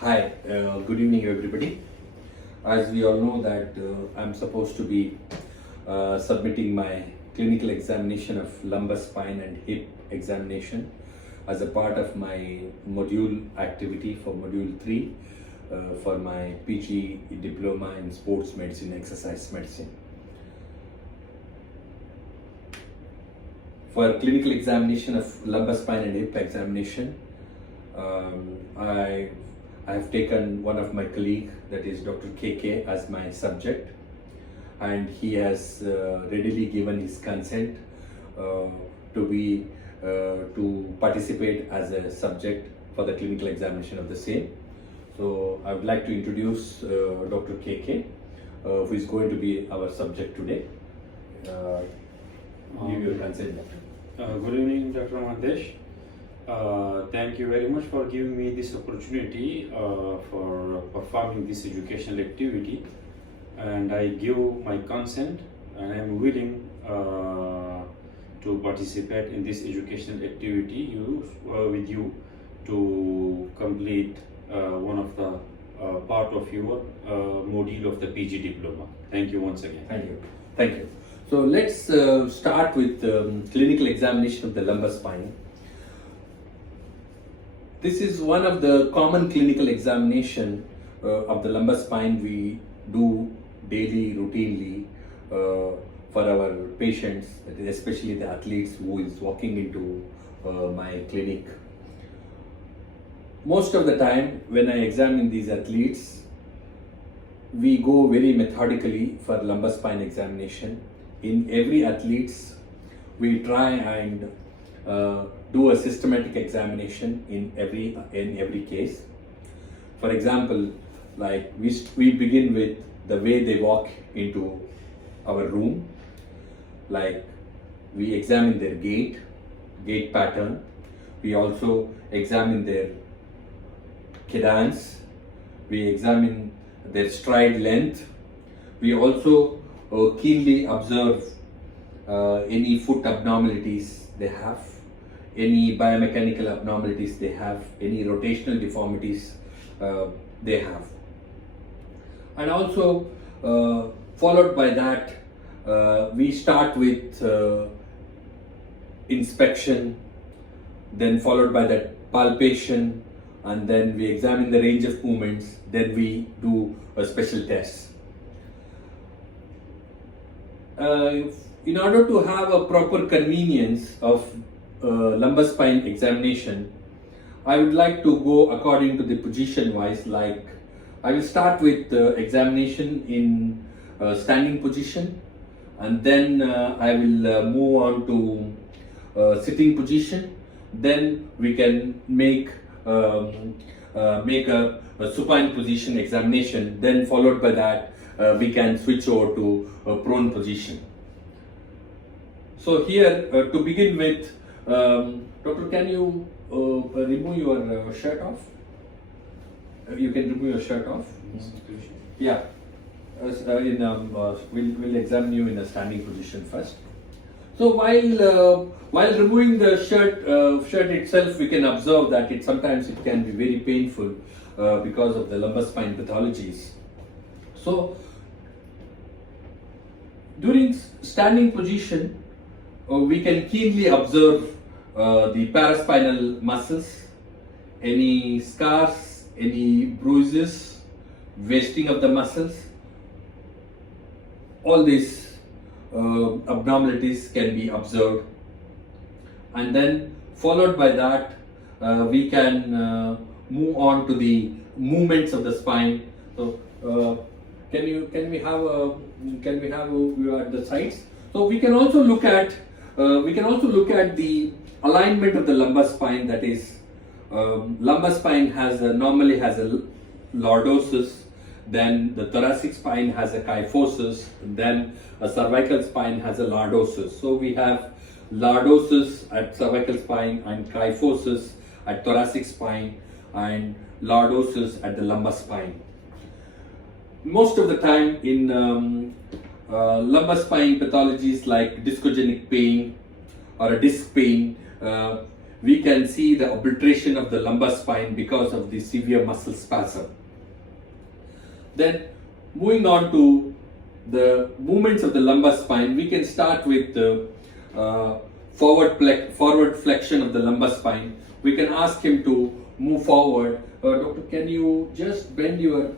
Hi, good evening everybody. As we all know that I'm supposed to be submitting my clinical examination of lumbar spine and hip examination as a part of my module activity for module 3 for my PG diploma in sports medicine, exercise medicine. For clinical examination of lumbar spine and hip examination, I have taken one of my colleague, that is Dr. KK, as my subject, and he has readily given his consent to participate as a subject for the clinical examination of the same. So I would like to introduce Dr. KK, who is going to be our subject today. Give your consent, Doctor. Good evening, Dr. Mahantesh. Thank you very much for giving me this opportunity for performing this educational activity, and I give my consent and I am willing to participate in this educational activity with you to complete one of the part of your module of the PG diploma. Thank you once again. Thank you. Thank you. So let's start with clinical examination of the lumbar spine. This is one of the common clinical examination of the lumbar spine we do daily, routinely for our patients, especially the athletes who is walking into my clinic. Most of the time when I examine these athletes, we go very methodically for lumbar spine examination. In every athletes, we try and do a systematic examination in every case. For example, like we begin with the way they walk into our room. Like we examine their gait pattern. We also examine their cadence. We examine their stride length. We also keenly observe any foot abnormalities they have, any biomechanical abnormalities they have, any rotational deformities they have. And also followed by that, we start with inspection, then followed by that palpation, and then we examine the range of movements, then we do a special test. In order to have a proper convenience of lumbar spine examination, I would like to go according to the position wise. Like I will start with examination in standing position, and then I will move on to sitting position. Then we can make a supine position examination. Then followed by that, we can switch over to a prone position. So here to begin with, Doctor, can you remove your shirt off? You can remove your shirt off. Yeah. We'll examine you in a standing position first. So while removing the shirt itself, we can observe that sometimes it can be very painful because of the lumbar spine pathologies. So during standing position, we can keenly observe the paraspinal muscles, any scars, any bruises, wasting of the muscles. All these abnormalities can be observed, and then followed by that, we can move on to the movements of the spine. So can we have you at the sides? So we can also look at the alignment of the lumbar spine. That is, lumbar spine normally has a lordosis. Then the thoracic spine has a kyphosis. Then a cervical spine has a lordosis. So we have lordosis at cervical spine and kyphosis at thoracic spine and lordosis at the lumbar spine. Most of the time in lumbar spine pathologies like discogenic pain or a disc pain, we can see the obliteration of the lumbar spine because of the severe muscle spasm. Then moving on to the movements of the lumbar spine, we can start with the forward flexion of the lumbar spine. We can ask him to move forward. Doctor, can you just bend your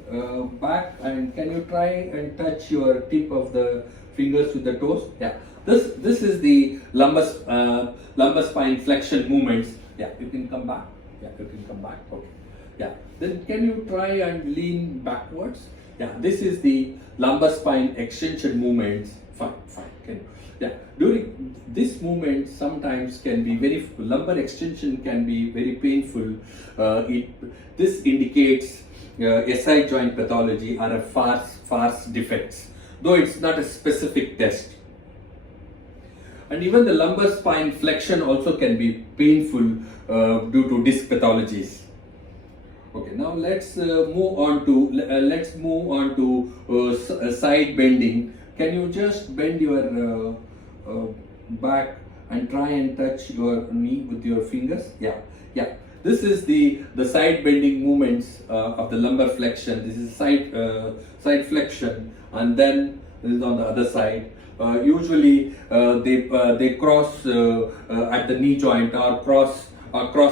back and can you try and touch your tip of the fingers with the toes? Yeah. This is the lumbar spine flexion movements. Yeah, you can come back. Yeah, you can come back. Okay. Yeah. Then can you try and lean backwards? Yeah, this is the lumbar spine extension movements. Fine. Yeah, during this movement sometimes can be lumbar extension can be very painful. This indicates SI joint pathology or a fars defects, though it's not a specific test. And even the lumbar spine flexion also can be painful due to disc pathologies. Okay, now let's move on to side bending. Can you just bend your back and try and touch your knee with your fingers? Yeah. This is the side bending movements of the lumbar flexion. This is side flexion, and then this is on the other side. Usually they cross at the knee joint or cross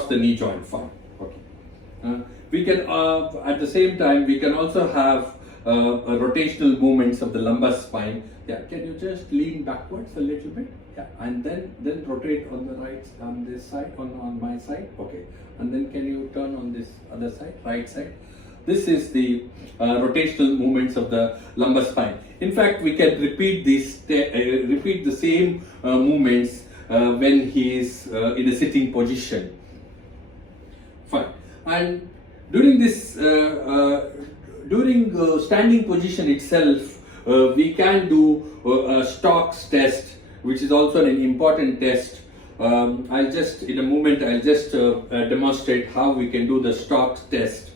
the knee joint. Fine. Okay. We can at the same time we can also have rotational movements of the lumbar spine. Yeah, can you just lean backwards a little bit? Yeah, and then rotate on the right, on this side, on my side. Okay, and then can you turn on this other side, right side? This is the rotational movements of the lumbar spine. In fact, we can repeat the same movements when he is in a sitting position. Fine, and during this standing position itself, we can do a Stokes test, which is also an important test. I'll just demonstrate how we can do the Stokes test.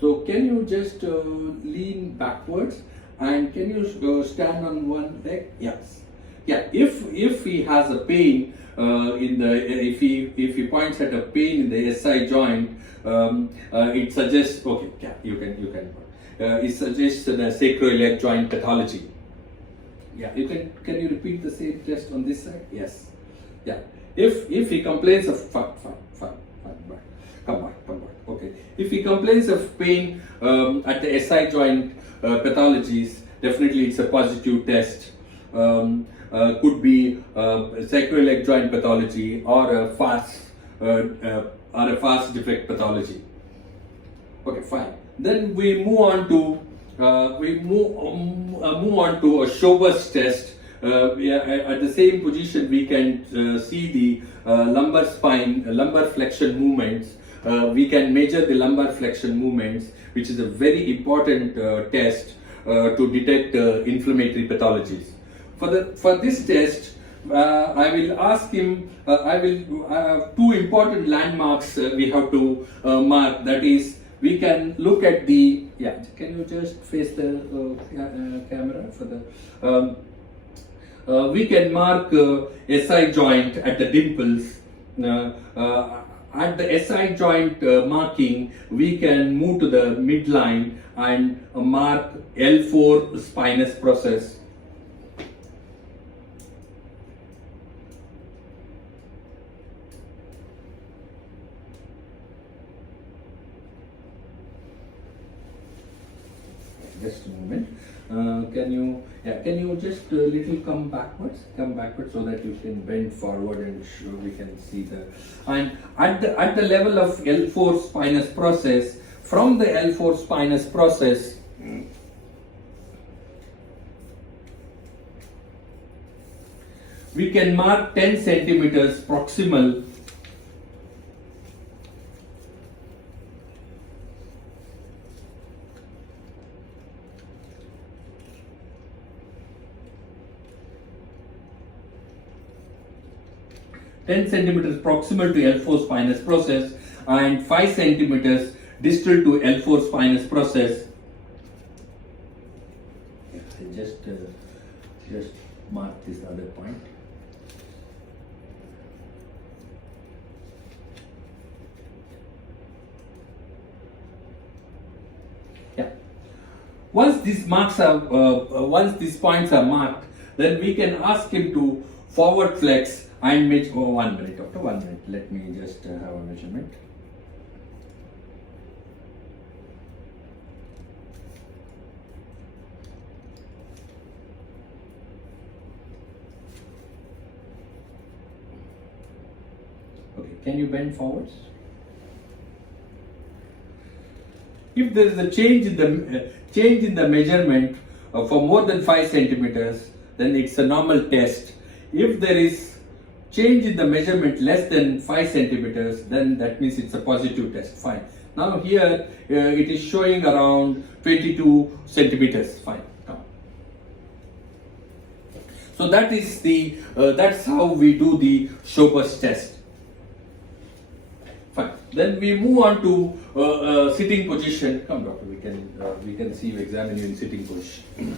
So can you just lean backwards and can you stand on one leg? Yes. Yeah. If he has a pain if he points at a pain in the SI joint, it suggests you can. It suggests the sacroiliac joint pathology. Yeah, can you repeat the same test on this side? Yes. Yeah. If he complains of fine, come back. Okay. If he complains of pain at the SI joint pathologies, definitely it's a positive test. Could be sacroiliac joint pathology or a fast defect pathology. Okay, fine. Then we move on to a Schober's test. At the same position, we can see the lumbar flexion movements. We can measure the lumbar flexion movements, which is a very important test to detect inflammatory pathologies. For this test, I will ask him. Two important landmarks we have to mark. That is, we can look at the. Yeah, can you just face the camera for the? We can mark SI joint at the dimples. At the SI joint marking, we can move to the midline and mark L4 spinous process. Just a moment. Can you just little come backwards so that you can bend forward and we can see and at the level of L4 spinous process, from the L4 spinous process, we can mark 10 centimeters proximal . 10 centimeters proximal to L4 spinous process and 5 centimeters distal to L4 spinous process. Just mark this other point. Once once these points are marked, then we can ask him to forward flex and measure. Oh, 1 minute, doctor, 1 minute. Let me just have a measurement. Okay, can you bend forwards? If there is a change in the measurement for more than 5 centimeters, then it's a normal test. If there is change in the measurement less than 5 centimeters, then that means it's a positive test. Fine. Now here it is showing around 22 centimeters. Fine. Now, so that is that's how we do the Schober's test. Fine. Then we move on to sitting position. Come, doctor. We can see you, examine you in sitting position.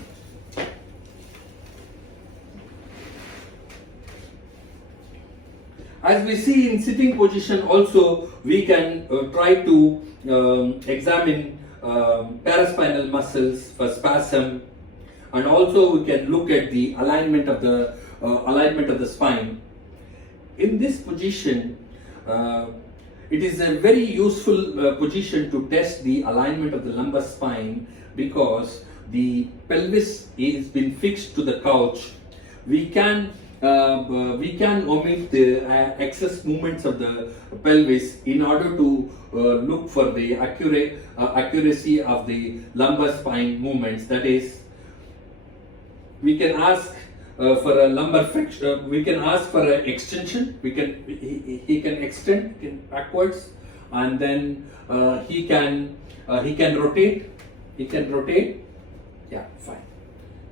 As we see in sitting position, also we can try to examine paraspinal muscles for spasm, and also we can look at the alignment of the spine. In this position, it is a very useful position to test the alignment of the lumbar spine, because the pelvis is been fixed to the couch. We can omit the excess movements of the pelvis in order to look for the accuracy of the lumbar spine movements. That is, we can ask for a lumbar flexion. We can ask for an extension. He can extend backwards, and then he can rotate. He can rotate. Yeah, fine.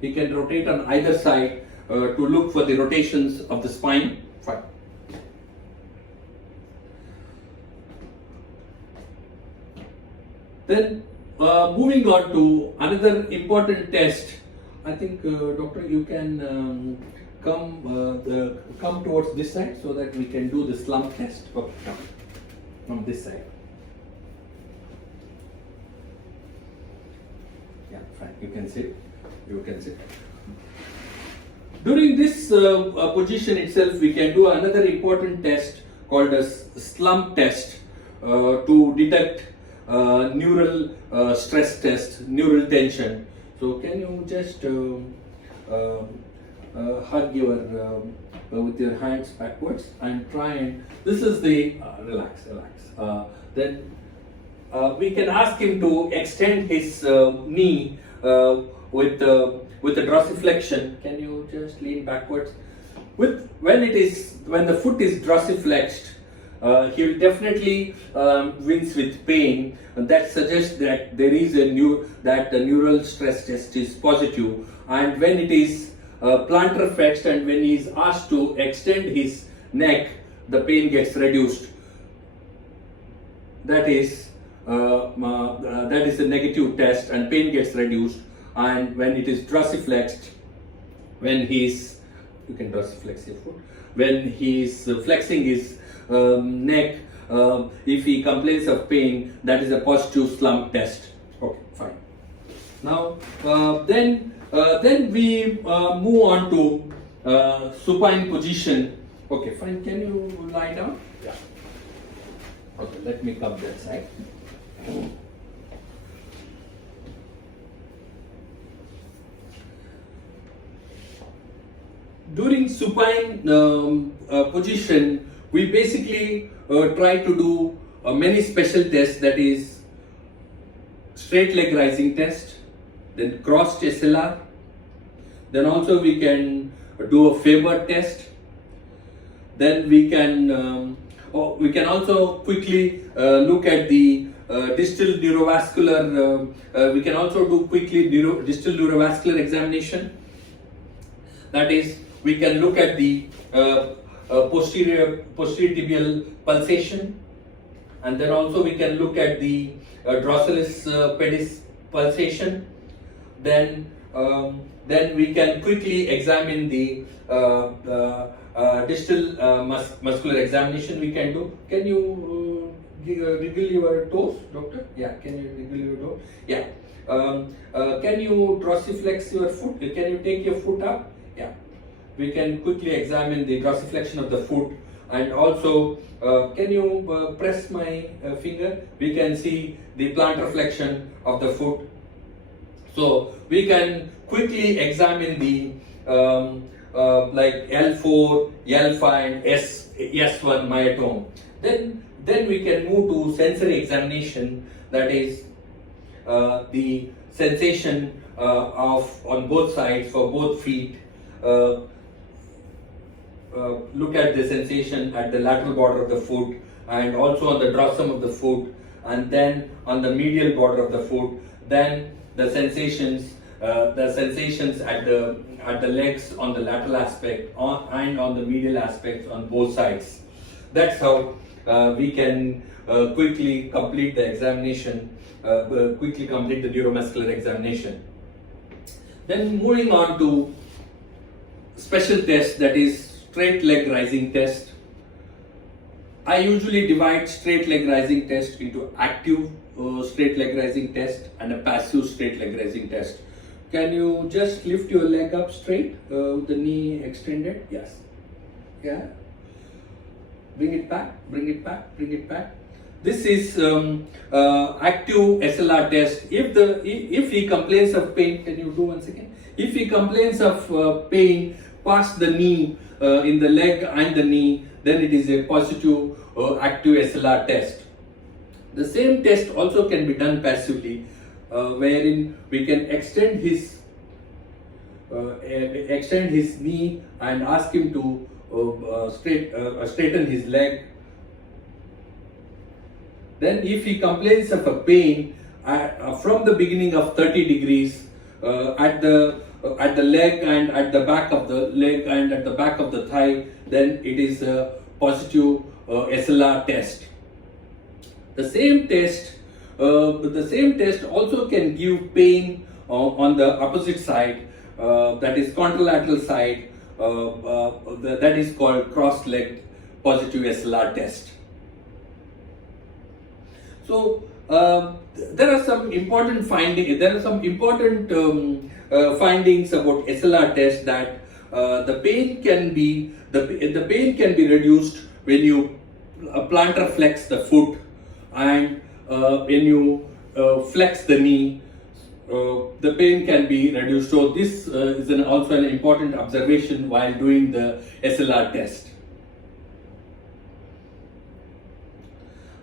He can rotate on either side to look for the rotations of the spine. Fine. Then moving on to another important test. I think, doctor, you can come towards this side so that we can do the slump test. Okay, come from this side. Yeah, fine. You can sit. You can sit. During this position itself, we can do another important test called as slump test to detect neural stress test, neural tension. So can you just hug your with your hands backwards and try and this is the relax. Then we can ask him to extend his knee with the dorsiflexion. Can you just lean backwards? When the foot is dorsiflexed, he will definitely wince with pain, and that suggests that there is the neural stress test is positive. And when it is plantar flexed and when he is asked to extend his neck, the pain gets reduced. That is a negative test, and pain gets reduced. And when it is dorsiflexed, you can dorsiflex your foot. When he is flexing his neck, if he complains of pain, that is a positive slump test. Okay, fine. Now, then we move on to supine position. Okay, fine. Can you lie down? Yeah. Okay, let me come that side. During supine position, we basically try to do many special tests, that is straight leg rising test, then crossed SLR, then also we can do a Faber test, then we can also quickly look at the distal neurovascular, we can also do quickly distal neurovascular examination. That is, we can look at the posterior tibial pulsation, and then also we can look at the dorsalis pedis pulsation. Then we can quickly examine the distal muscular examination. We can do. Can you wriggle your toes, doctor? Yeah. Can you wriggle your toes? Yeah. Can you dorsiflex your foot? Can you take your foot up? Yeah. We can quickly examine the dorsiflexion of the foot, and also can you press my finger? We can see the plantar flexion of the foot. So we can quickly examine the like L4, L5 and S1 myotome. Then we can move to sensory examination, that is the sensation of on both sides for both feet. Look at the sensation at the lateral border of the foot and also on the dorsum of the foot, and then on the medial border of the foot. Then the sensations at the legs on the lateral aspect and on the medial aspects on both sides. That's how we can quickly complete the examination, quickly complete the neuromuscular examination. Then moving on to special test, that is straight leg rising test. I usually divide straight leg rising test into active straight leg rising test and a passive straight leg rising test. Can you just lift your leg up straight with the knee extended? Yes. Yeah. Bring it back, bring it back, bring it back. This is active SLR test. If he complains of pain, can you do once again? If he complains of pain past the knee, in the leg and the knee, then it is a positive active SLR test. The same test also can be done passively, wherein we can extend his knee and ask him to straighten his leg. Then if he complains of a pain from the beginning of 30 degrees at the leg and at the back of the leg and at the back of the thigh, then it is a positive SLR test. The same test also can give pain on the opposite side, that is contralateral side, that is called cross-legged positive SLR test. So there are some important findings. There are some important findings about SLR test, that the pain can be reduced when you plantar flex the foot and when you flex the knee. The pain can be reduced. So this is also an important observation while doing the SLR test.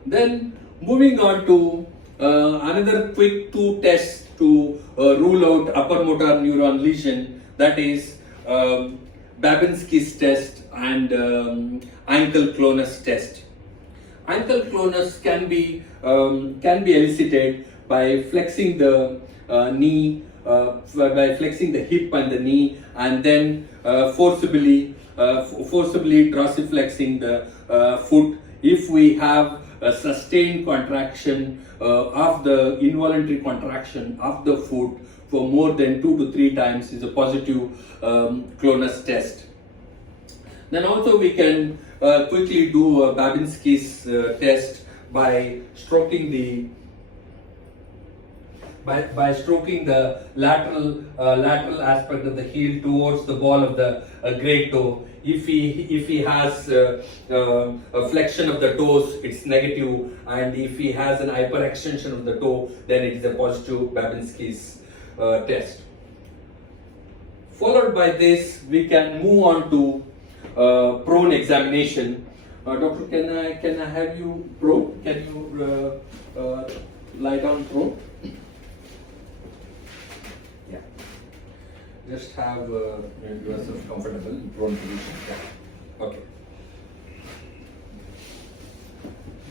Then moving on to another quick two tests to rule out upper motor neuron lesion, that is Babinski's test and ankle clonus test. Ankle clonus can be elicited by flexing the knee, by flexing the hip and the knee, and then forcibly dorsiflexing the foot. If we have a sustained contraction of the involuntary contraction of the foot for more than 2 to 3 times, is a positive clonus test. Then also we can quickly do a Babinski's test by stroking the lateral aspect of the heel towards the ball of the great toe. If he has a flexion of the toes, it's negative, and if he has an hyperextension of the toe, then it is a positive Babinski's test. Followed by this, we can move on to prone examination. Doctor, can I have you prone? Can you lie down prone? Yeah. Just have yourself comfortable in prone position. Yeah. Okay.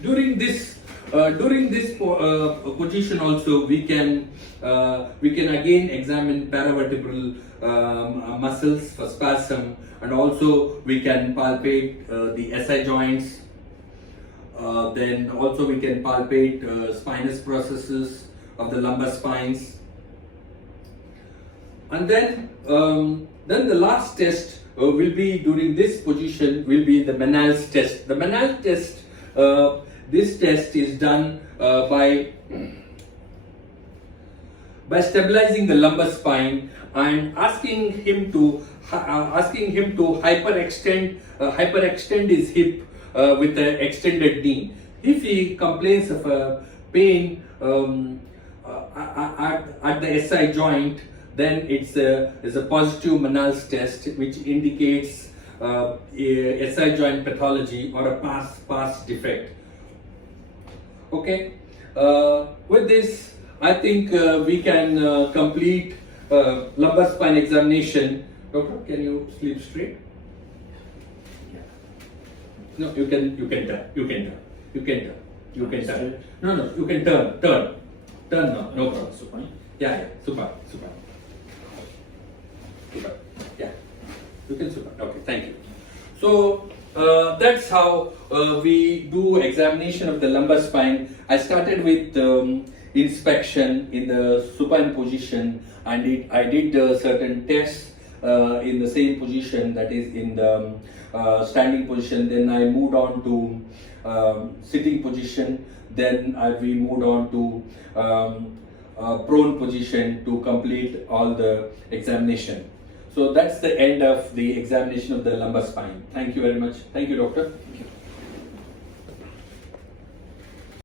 During this position also, we can again examine paravertebral muscles for spasm, and also we can palpate the SI joints. Then also we can palpate spinous processes of the lumbar spines. And then the last test will be during this position will be the Menal's test. The Menal test, this test is done by by stabilizing the lumbar spine and asking him to hyperextend his hip with an extended knee. If he complains of pain at the SI joint, then it's a positive Manal's test, which indicates a SI joint pathology or a past defect. Okay, with this, I think we can complete lumbar spine examination. Doctor, can you sleep straight? Yeah. No, you can turn. You can turn. No, you can turn now. No problem. Super. Yeah. Super. Yeah. You can super. Okay, thank you. So that's how we do examination of the lumbar spine. I started with inspection in the supine position, and I did certain tests in the same position, that is in the standing position. Then I moved on to sitting position. Then we moved on to prone position to complete all the examination. So that's the end of the examination of the lumbar spine. Thank you very much. Thank you, doctor. Thank you.